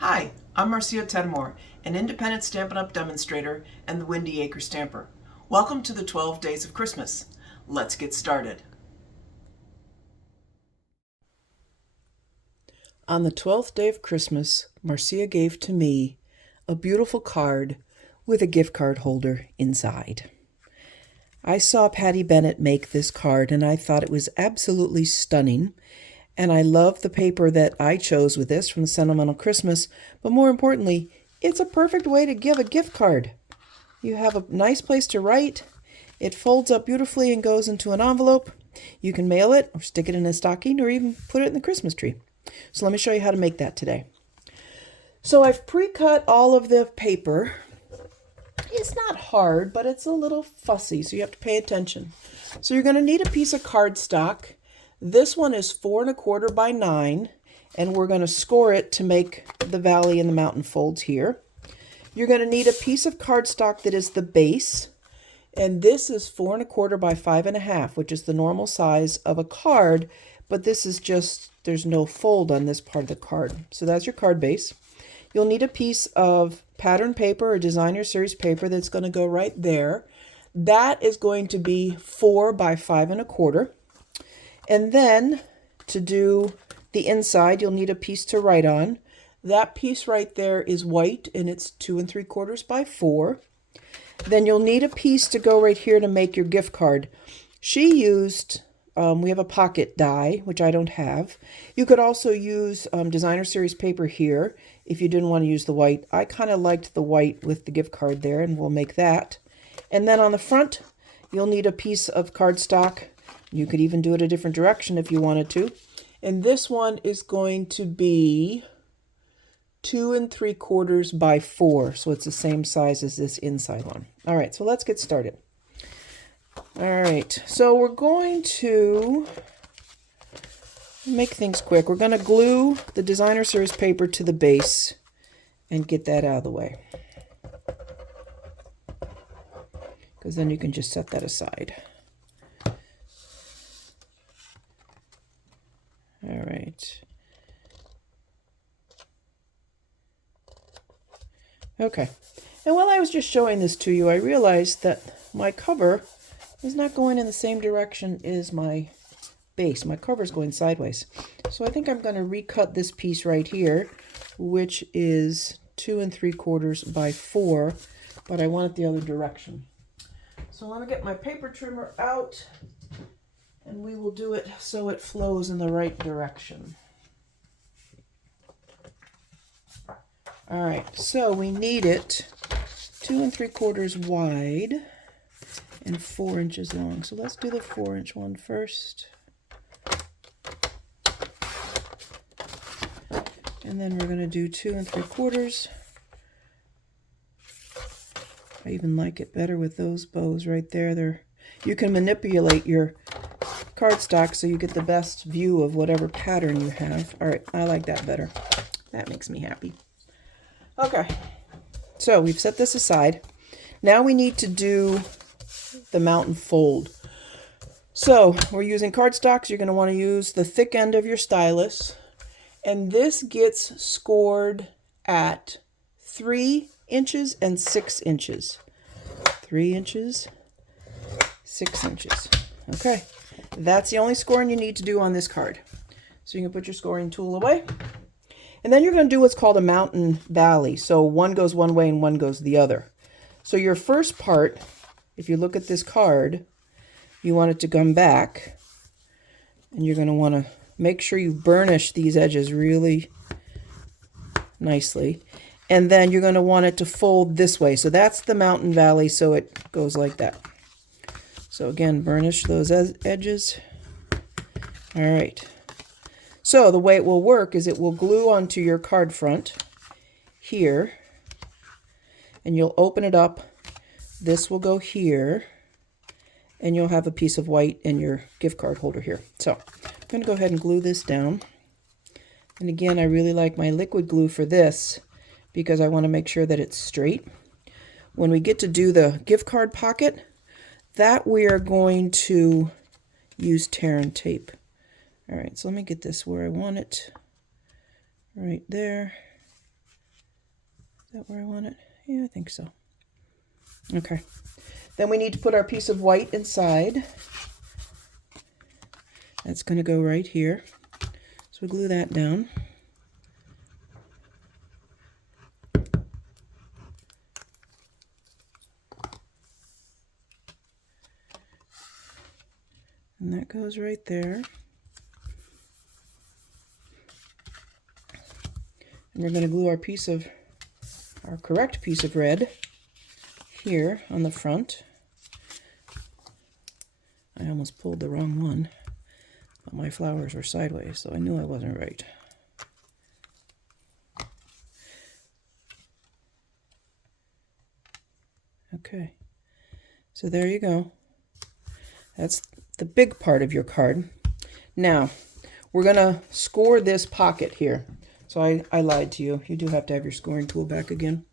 Hi, I'm Marcia Tedmore, an independent Stampin' Up! Demonstrator and the Windy Acre Stamper. Welcome to the 12 Days of Christmas. Let's get started. On the 12th day of Christmas, Marcia gave to me a beautiful card with a gift card holder inside. I saw Patty Bennett make this card and I thought it was absolutely stunning. And I love the paper that I chose with this from the Sentimental Christmas, but more importantly, it's a perfect way to give a gift card. You have a nice place to write. It folds up beautifully and goes into an envelope. You can mail it or stick it in a stocking or even put it in the Christmas tree. So let me show you how to make that today. So I've pre-cut all of the paper. It's not hard, but it's a little fussy, so you have to pay attention. So you're going to need a piece of cardstock. This one is 4 1/4 by 9, and we're going to score it to make the valley and the mountain folds here. You're going to need a piece of cardstock that is the base, and this is 4 1/4 by 5 1/2, which is the normal size of a card, but this is just, there's no fold on this part of the card. So that's your card base. You'll need a piece of pattern paper or designer series paper that's going to go right there. That is going to be 4 by 5 1/4. And then to do the inside, you'll need a piece to write on. That piece right there is white and it's 2 3/4 by 4. Then you'll need a piece to go right here to make your gift card. She used, we have a pocket die, which I don't have. You could also use designer series paper here if you didn't want to use the white. I kind of liked the white with the gift card there, and we'll make that. And then on the front, you'll need a piece of cardstock. You could even do it a different direction if you wanted to. And this one is going to be 2 3/4 by 4. So it's the same size as this inside one. All right, so let's get started. All right, so we're going to make things quick. We're going to glue the designer series paper to the base and get that out of the way, because then you can just set that aside. All right. Okay. And while I was just showing this to you, I realized that my cover is not going in the same direction as my base. My cover is going sideways. So I think I'm going to recut this piece right here, which is 2 3/4 by 4, but I want it the other direction. So let me get my paper trimmer out, and we will do it so it flows in the right direction. All right, so we need it 2 3/4 wide and 4 inches long. So let's do the 4-inch one first. And then we're going to do 2 3/4. I even like it better with those bows right there. You can manipulate your cardstock so you get the best view of whatever pattern you have. All right, I like that better. That makes me happy. Okay, so we've set this aside. Now we need to do the mountain fold. So we're using cardstocks. You're going to want to use the thick end of your stylus, and this gets scored at 3 inches and 6 inches. 3 inches, 6 inches. Okay, that's the only scoring you need to do on this card. So you can put your scoring tool away. And then you're going to do what's called a mountain valley. So one goes one way and one goes the other. So your first part, if you look at this card, you want it to come back. And you're going to want to make sure you burnish these edges really nicely. And then you're going to want it to fold this way. So that's the mountain valley, so it goes like that. So again, burnish those edges. All right. So the way it will work is it will glue onto your card front here, and you'll open it up. This will go here, and you'll have a piece of white in your gift card holder here. So I'm going to go ahead and glue this down. And again, I really like my liquid glue for this because I want to make sure that it's straight. When we get to do the gift card pocket, that we are going to use tear and tape. All right, so let me get this where I want it. Right there. Is that where I want it? Yeah, I think so. Okay. Then we need to put our piece of white inside. That's going to go right here. So we glue that down. And that goes right there. And we're going to glue our correct piece of red here on the front. I almost pulled the wrong one, but my flowers were sideways, so I knew I wasn't right. Okay, so there you go. That's the big part of your card. Now, we're going to score this pocket here. So I lied to you. You do have to have your scoring tool back again.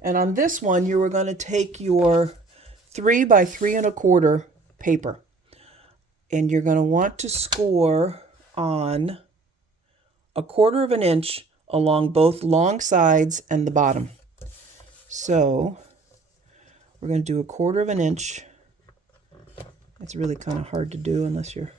And on this one, you were going to take your 3 by 3 1/4 paper. And you're going to want to score on 1/4 inch along both long sides and the bottom. So we're going to do 1/4 inch. It's really kind of hard to do unless you're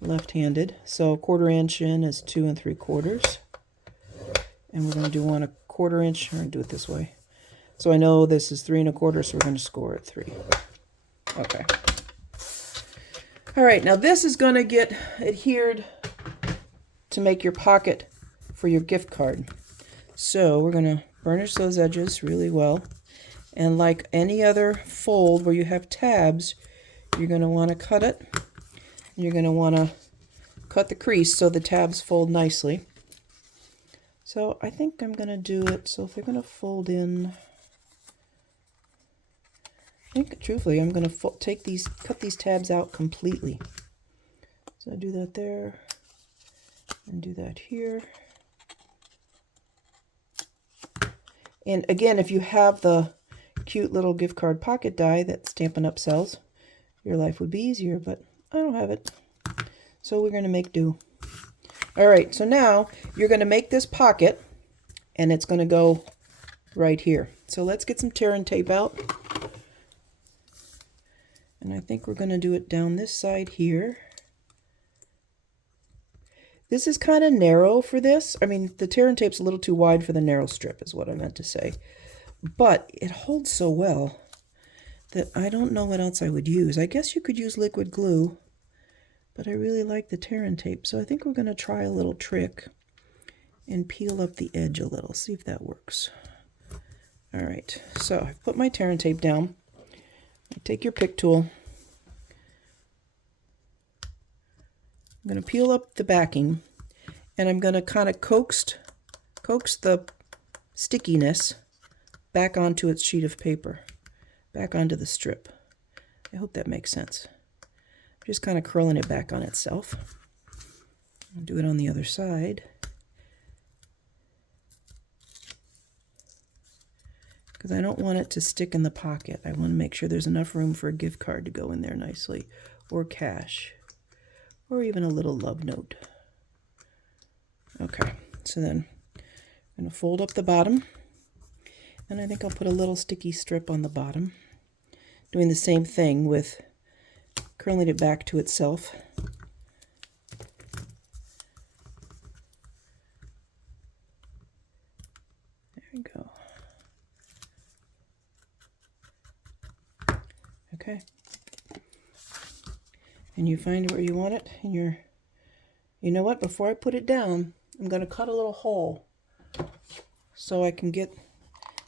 left-handed. So 1/4 inch in is 2 3/4. And we're going to do 1/4 inch. We're going to do it this way. So I know this is 3 1/4, so we're going to score at 3. Okay. All right, now this is going to get adhered to make your pocket for your gift card. So we're going to burnish those edges really well. And like any other fold where you have tabs, you're going to want to cut it. You're going to want to cut the crease so the tabs fold nicely. So I think I'm going to do it, so if they're going to fold in, I think truthfully I'm going to cut these tabs out completely. So I do that there, and do that here. And again, if you have the cute little gift card pocket die that Stampin' Up! Sells, your life would be easier, but I don't have it. So we're going to make do. All right, so now you're going to make this pocket, and it's going to go right here. So let's get some tear and tape out. And I think we're going to do it down this side here. This is kind of narrow for this. I mean, the tear and tape's a little too wide for the narrow strip is what I meant to say. But it holds so well that I don't know what else I would use. I guess you could use liquid glue, but I really like the tear and tape. So I think we're going to try a little trick and peel up the edge a little. See if that works. All right, so I put my tear and tape down. Take your pick tool. I'm going to peel up the backing, and I'm going to kind of coax the stickiness back onto its sheet of paper, back onto the strip. I hope that makes sense. I'm just kind of curling it back on itself. I'll do it on the other side. Because I don't want it to stick in the pocket. I want to make sure there's enough room for a gift card to go in there nicely, or cash, or even a little love note. Okay, so then I'm going to fold up the bottom, and I think I'll put a little sticky strip on the bottom, doing the same thing with curling it back to itself. There we go. Okay. And you find where you want it, and you know what, before I put it down, I'm going to cut a little hole so I can get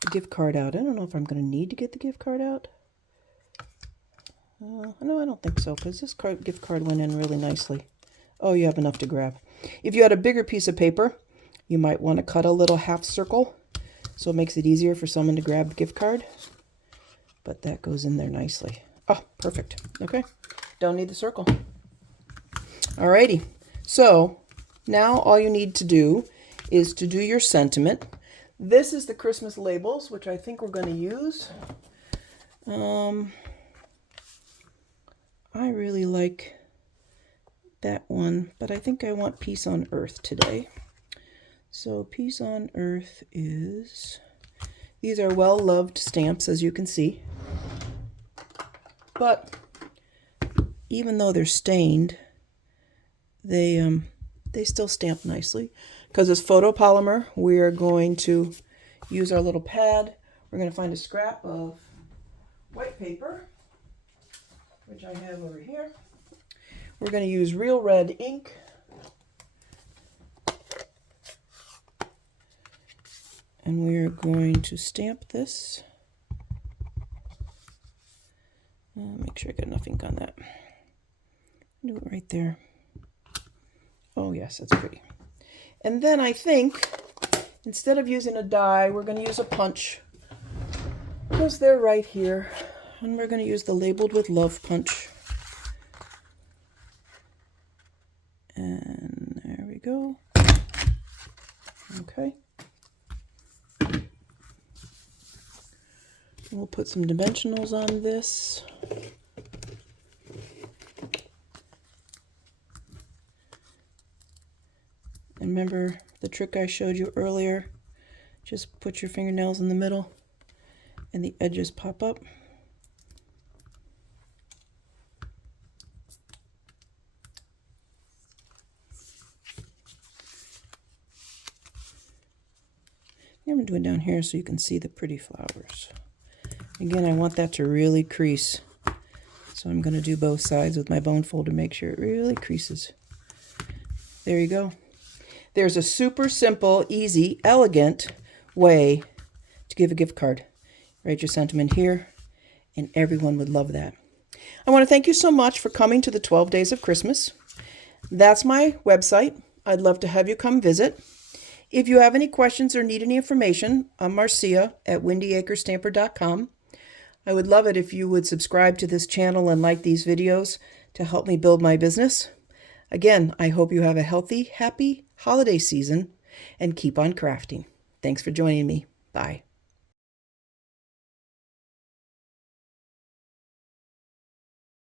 the gift card out. I don't know if I'm going to need to get the gift card out. No, I don't think so, because this gift card went in really nicely. Oh, you have enough to grab. If you had a bigger piece of paper, you might want to cut a little half circle so it makes it easier for someone to grab the gift card. But that goes in there nicely. Oh, perfect. Okay, don't need the circle. Alrighty, so now all you need to do is to do your sentiment. This is the Christmas labels, which I think we're going to use. I really like that one, but I think I want Peace on Earth today. So Peace on Earth is, these are well-loved stamps, as you can see. But even though they're stained, they still stamp nicely. Because it's photopolymer, we are going to use our little pad. We're going to find a scrap of white paper, which I have over here. We're going to use Real Red ink. And we're going to stamp this. Make sure I get enough ink on that. Do it right there. Oh yes, that's pretty. And then I think, instead of using a die, we're going to use a punch. Because they're right here. And we're going to use the Labeled with Love punch. And there we go. Okay. We'll put some dimensionals on this. And remember the trick I showed you earlier? Just put your fingernails in the middle and the edges pop up. I'm doing down here so you can see the pretty flowers. Again, I want that to really crease. So I'm going to do both sides with my bone folder, make sure it really creases. There you go. There's a super simple, easy, elegant way to give a gift card. Write your sentiment here, and everyone would love that. I want to thank you so much for coming to the 12 Days of Christmas. That's my website. I'd love to have you come visit. If you have any questions or need any information, I'm Marcia at windyacrestamper.com. I would love it if you would subscribe to this channel and like these videos to help me build my business. Again, I hope you have a healthy, happy holiday season and keep on crafting. Thanks for joining me. Bye.